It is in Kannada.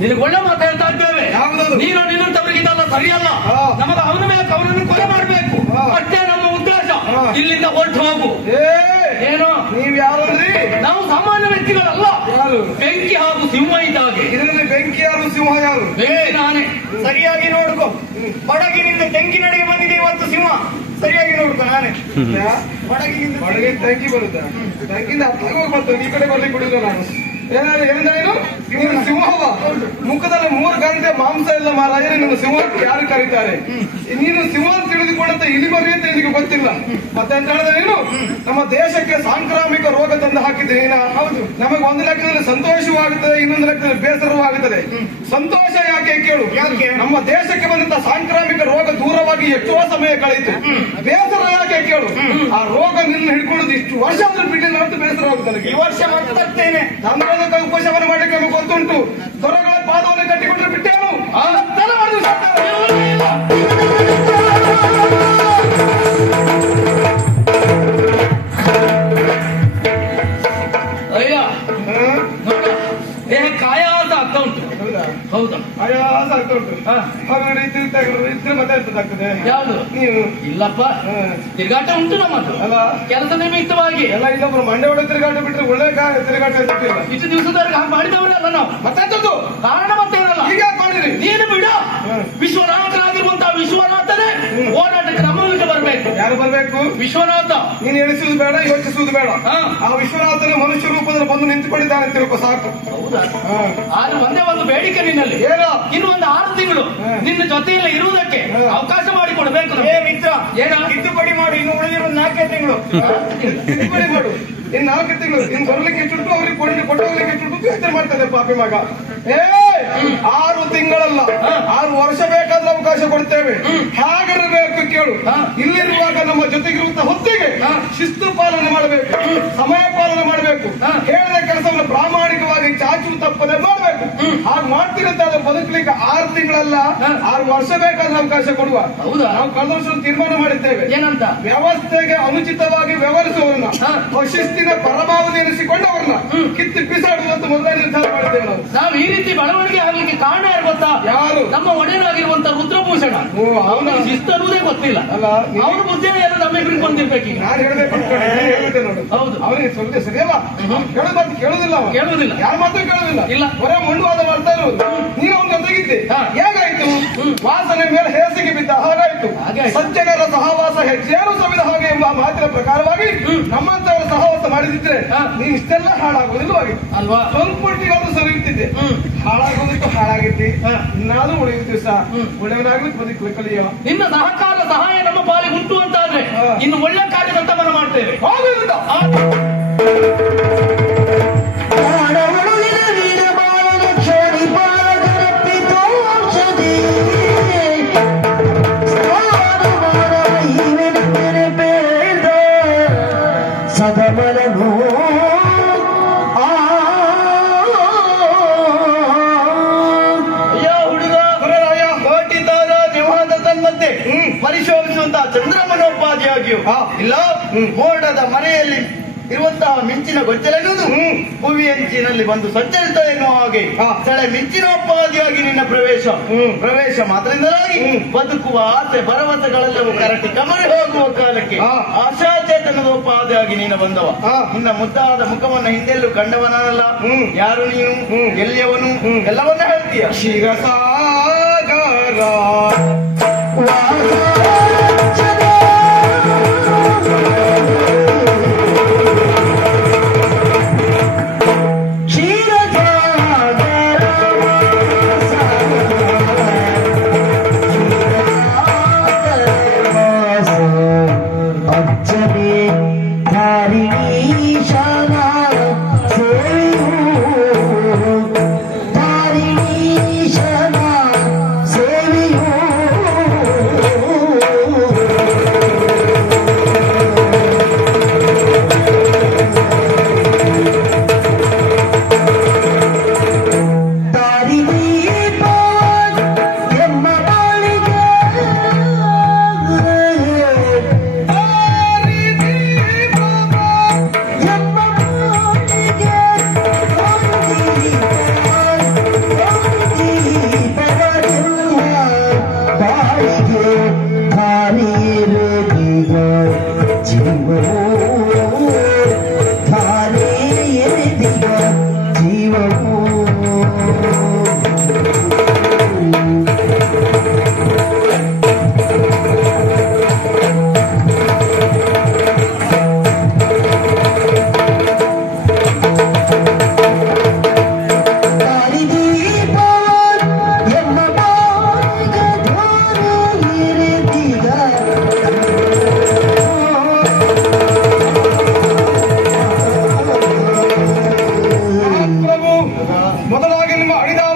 ನಿನಗೆ ಒಳ್ಳೆ ಮಾತು ಹೇಳ್ತಾ ಇದ್ದೇವೆ. ನೀನು ನಿನ್ನಂತವರಿಗಿದಲ್ಲ ಸರಿಯಲ್ಲ. ನಮಗೆ ಅವನ ಮೇಲೆ ಅವನನ್ನು ಕೊಲೆ ಮಾಡಬೇಕು ಅಷ್ಟೇ ನಮ್ಮ ಉದ್ದೇಶ. ಇಲ್ಲಿಂದ ಹೊರಟು ಹೋಗು. ಏನು ನೀವ್ ಯಾವ್ರಿ? ನಾವು ಸಾಮಾನ್ಯ ವ್ಯಕ್ತಿಗಳಲ್ಲ. ಬೆಂಕಿ ಹಾಗೂ ಸಿಂಹ ಇದ್ದಾಗೆ. ಇದರಲ್ಲಿ ಬೆಂಕಿ ಯಾರು ಸಿಂಹ ಯಾರು? ನಾನೇ. ಸರಿಯಾಗಿ ನೋಡ್ಕೊ. ಬಡಗಿನಿಂದ ತೆಂಗಿನಡೆಗೆ ಬಂದಿದೆ ಇವತ್ತು ಸಿಂಹ. ಸರಿಯಾಗಿ ನೋಡ್ಕೊ. ನಾನೇ ಬಡಗಿನ ತೆಂಗಿ ಬರುತ್ತೆ. ತೆಂಗಿನ ಹತ್ತಾಗ ಹೋಗಿ ಬರ್ತದೆ. ಈ ಕಡೆ ಬರ್ಲಿಕ್ಕೆ ಬಿಡುದಿಲ್ಲ ನಾನು. ಏನಾದ್ರು ಏನಂದ್ರೆ ನೀನು ಸಿಂಹವ ಮುಖದಲ್ಲಿ 3 ಗಂಟೆ ಮಾಂಸ ಇಲ್ಲ ಮಾರಾಯ. ನೀನು ಸಿಂಹ ಯಾರು ಕರೀತಾರೆ? ನೀನು ಸಿಂಹ ಅಂತ ತಿಳಿದುಕೊಂಡಂತೆ ಇಲ್ಲಿ ಬರ್ರಿ ಅಂತ ನಿನಗೆ ಗೊತ್ತಿಲ್ಲ. ಮತ್ತೆ ಅಂತ ಹೇಳಿದ್ರೆ ನೀನು ನಮ್ಮ ದೇಶಕ್ಕೆ ಸಾಂಕ್ರಾಮಿಕ ರೋಗ ತಂದು ಹಾಕಿದ್ದೇನ? ಹೌದು. ನಮಗೆ ಒಂದು ಲೆಕ್ಕದಲ್ಲಿ ಸಂತೋಷವೂ ಆಗುತ್ತದೆ, ಇನ್ನೊಂದು ಲೆಕ್ಕದಲ್ಲಿ ಬೇಸರವೂ ಆಗುತ್ತದೆ. ಸಂತೋಷ ಯಾಕೆ ಕೇಳು? ನಮ್ಮ ದೇಶಕ್ಕೆ ಬಂದಂತಹ ಸಾಂಕ್ರಾಮಿಕ ರೋಗ ದೂರವಾಗಿ ಎಷ್ಟೋ ಸಮಯ ಕಳೆಯಿತು. ಬೇಸರ ಯಾಕೆ ಕೇಳು? ಆ ರೋಗ ನಿನ್ನ ಹಿಡ್ಕೊಳ್ಳೋದು ಇಷ್ಟು ವರ್ಷ ಆದ್ರೂ ಬಿಟ್ಟಿಲ್ಲ ಅಂತ ಬೇಸರ ಆಗುತ್ತದೆ. ಈ ವರ್ಷ ಮಾಡ್ತೇನೆ. ಉಪಶಮನ ಮಾಡಲಿಕ್ಕೆ ನಮಗೆ ಗೊತ್ತುಂಟು. ದೊರೆಗಳ ಪಾದವನ್ನು ಕಟ್ಟಿಕೊಂಡ್ರೆ ಬಿಟ್ಟೇನು? ಅಯ್ಯ ದೇಹಕ್ಕೆ ಆಯಾಸ ಆಗ್ತಾ ಉಂಟು. ಹೌದಾ? ಆಯಾಸ ಆಗ್ತಾ ಉಂಟು. ಇದ್ರೆ ಮತ್ತೆ ಆಗ್ತದೆ. ಯಾವುದು? ನೀವು ಇಲ್ಲಪ್ಪ, ತಿರುಗಾಟ ಉಂಟು ನಮ್ಮದು. ಅಲ್ಲ ಕೆಲಸ ನಿಮಿತ್ತವಾಗಿ ಎಲ್ಲ ಇನ್ನೊಬ್ರು ಮಂಡ್ಯ ಒಳ್ಳೆ ತಿರುಗಾಟ ಬಿಟ್ರೆ ಒಳ್ಳೆ ತಿರುಗಾಟ ಇರ್ತಿಲ್ಲ. ಇಷ್ಟು ದಿವಸದವರೆಗೆ ಹಾಗೆ ಮಾಡಿದವರಲ್ಲ ನಾವು. ಮತ್ತೆಂತದ್ದು ಕಾರಣ ಮತ್ತೇನಲ್ಲ. ಈಗ ಯಾಕೆ ಮಾಡಿರಿ? ನೀನು ಬಿಡ. ವಿಶ್ವನಾಥರಾಗಿರುವಂತಹ ವಿಶ್ವನಾಥನೇ ಹೋರಾಟಕ್ಕೆ ನಮ್ಮ ವಿಷಯ ಬರಬೇಕು. ಯಾರು ಬರ್ಬೇಕು? ವಿಶ್ವನಾಥ. ನೀನು ಎಣಿಸುವುದು ಬೇಡ, ಯೋಚಿಸುವುದು ಬೇಡ. ಆ ವಿಶ್ವನಾಥನ ಮನುಷ್ಯ ರೂಪದಲ್ಲಿ ಬಂದು ನಿಂತುಕೊಂಡಿದ್ದಾನೆ ತಿರುಪ ಸಾಕು. ಹೌದಾ? ಆದ್ರೆ ಒಂದೇ ಒಂದು ಬೇಡಿಕೆ ನಿನ್ನಲ್ಲಿ. ಏನೋ? ಇನ್ನು ಒಂದು 6 ತಿಂಗಳು ನಿನ್ನ ಜೊತೆಯಲ್ಲಿ ಇರುವುದಕ್ಕೆ ಅವಕಾಶ ಮಾಡಿಕೊಡ್ಬೇಕು. ಮಿತ್ರ ಏನ ತಿದ್ದುಪಡಿ ಮಾಡು. ಇನ್ನು ಉಳಿದಿರೋ 4 ತಿಂಗಳು ತಿದ್ದುಪಡಿ ಮಾಡು. ಇನ್ನು 4 ತಿಂಗಳು ಇನ್ನು ಬರ್ಲಿಕ್ಕೆ ಎಷ್ಟುಂಟು, ಅವ್ರಿಗೆ ಕೊಟ್ಟೋಗ್ಲಿಕ್ಕೆ ಎಷ್ಟುಂಟು ಯೋಚನೆ ಮಾಡ್ತದೆ ಪಾಪಿ ಮಗ. 6 ತಿಂಗಳಲ್ಲ, 6 ವರ್ಷ ಬೇಕಾದ್ರೆ ಅವಕಾಶ ಕೊಡ್ತೇವೆ. ಹೇಗಿರಬೇಕು ಕೇಳು? ಇಲ್ಲಿರುವಾಗ ನಮ್ಮ ಜೊತೆಗಿರುವಂತಹ ಹೊತ್ತಿಗೆ ಶಿಸ್ತು ಪಾಲನೆ ಮಾಡಬೇಕು, ಸಮಯ ಪಾಲನೆ ಮಾಡಬೇಕು, ಹೇಳಿದ ಕೆಲಸವನ್ನು ಪ್ರಾಮಾಣಿಕವಾಗಿ ಚಾಚು ತಪ್ಪದೆ ಮಾಡಬೇಕು. ಹಾಗೆ ಮಾಡ್ತೀರಂತ ಅದು ಬದುಕಲಿಕ್ಕೆ 6 ತಿಂಗಳಲ್ಲ, 6 ವರ್ಷ ಬೇಕಾದ್ರೆ ಅವಕಾಶ ಕೊಡುವ. ಹೌದಾ? ನಾವು ಕಳೆದ ವರ್ಷ ತೀರ್ಮಾನ ಮಾಡಿದ್ದೇವೆ. ಏನಂತ? ವ್ಯವಸ್ಥೆಗೆ ಅನುಚಿತವಾಗಿ ವ್ಯವಹರಿಸುವವರನ್ನ, ಶಿಸ್ತಿನ ಪರಮಾವಧಿ ಎನಿಸಿಕೊಂಡವರನ್ನ ಕಿತ್ತು ಬಿಸಾಡುವಂತ ಮೊದಲ ನಿರ್ಧಾರ ಮಾಡಿದ್ದೇವೆ ನಾವು. ನಾವು ಈ ರೀತಿ ಬೆಳವಣಿಗೆ ಆಗ್ಲಿಕ್ಕೆ ಕಾರಣ ಯಾರು ಗೊತ್ತಾ? ಯಾರು? ನಮ್ಮ ಒಡೆಯನಾಗಿರುವಂತ ರುದ್ರಭೂಷಣ. ಅವನ ಶಿಸ್ತು ಅನ್ನೋದೇ ಗೊತ್ತಿಲ್ಲ. ಅಲ್ಲ, ಅವನ ಬುದ್ಧಿನ ಎಲ್ಲ ನಮ್ಮಿಬ್ರಿಗೆ ಬಂದಿರ್ಬೇಕೀಗ. ನಾನು ಹೇಳ್ಬೇಕು ನೋಡು. ಹೌದು. ಅವನಿಗೆ ಸ್ವಲ್ಪ ಸರಿಯಲ್ಲ. ಕೇಳೋದು ಕೇಳುದಿಲ್ಲ. ಕೇಳುವುದಿಲ್ಲ. ಯಾರ ಮಾತು ಕೇಳುದಿಲ್ಲ. ಇಲ್ಲ. ಹೊರ ಮಂಡುವಾದ ಮಾಡ್ತಾ ಇರೋದು. ನೀನು ಅವನ ಜೊತೆಗಿದ್ದೆ. ಹೇಗಾಯ್ತು? ವಾಸನೆ ಮೇಲೆ ಹೇಸಿಗೆ ಬಿದ್ದ ಹಾಗಾಯ್ತು. ಸಜ್ಜನರ ಸಹವಾಸ ಹೆಚ್ಚೇನು ಸವಿದ ಹಾಗೆ ಎಂಬ ಮಾತಿನ ಪ್ರಕಾರವಾಗಿ ನಮ್ಮಂತವರ ಸಹವಾಸ ಮಾಡಿದಿದ್ರೆ ನೀನ್ ಇಷ್ಟೆಲ್ಲ ಹಾಳಾಗುವುದಿಲ್ಲವಾಗಿತ್ತು ಅಲ್ವಾ? ಸ್ವಲ್ಪ ಮಟ್ಟಿಗಾದ್ರೂ ಸರಿ ಇರ್ತಿದ್ದೆ. ಹಾಳಾಗೋದಕ್ಕೂ ಹಾಳಾಗಿದ್ದಿ. ನಾನು ಉಳಿದ ದಿವಸ ಒಳ್ಳೆಯವನಾಗ್ಲಿಕ್ಕೆ ಬದುಕಲು ಕಲಿಯ. ನಿನ್ನ ಸಹಕಾರ ಸಹಾಯ ನಮ್ಮ ಪಾಲಿಗೆ ಉಂಟು ಅಂತ ಆದ್ರೆ ಇನ್ನು ಒಳ್ಳೆ ಕಾರ್ಯದಂತವನ್ನು ಮಾಡ್ತೇವೆ. ಪರಿಶೋಧಿಸುವಂತಹ ಚಂದ್ರಮನೋಪಾದಿಯಾಗಿಯೂ ಇಲ್ಲ, ಮೋಡದ ಮನೆಯಲ್ಲಿ ಇರುವಂತಹ ಮಿಂಚಿನ ಗೊಚ್ಚಲೆನ್ನುವುದು ಭೂಮಿ ಅಂಚಿನಲ್ಲಿ ಬಂದು ಸಂಚರಿತ ಎನ್ನುವ ಹಾಗೆ ಸಳೆ ಮಿಂಚಿನೋಪಾದಿಯಾಗಿ ನಿನ್ನ ಪ್ರವೇಶ ಮಾತ್ರದಿಂದಲಾಗಿ ಬದುಕುವ ಆಸೆ ಭರವಸೆಗಳೆಲ್ಲವೂ ಕರಟಿ ಕಮರಿ ಹೋಗುವ ಕಾಲಕ್ಕೆ ಆಶಾಚೇತನದೋಪಾದಿಯಾಗಿ ನೀನು ಬಂದವ. ನಿನ್ನ ಮುದ್ದಾದ ಮುಖವನ್ನು ಹಿಂದೆಲ್ಲೂ ಕಂಡವನಲ್ಲ. ಯಾರು ನೀನು, ಎಲ್ಲಿಯವನು, ಎಲ್ಲವನ್ನ ಹೇಳ್ತೀಯ. ಕ್ಷೀರಸಾಗರ Shana ಮೊದಲಾಗಿ ನಿಮ್ಮ ಅಡಿದ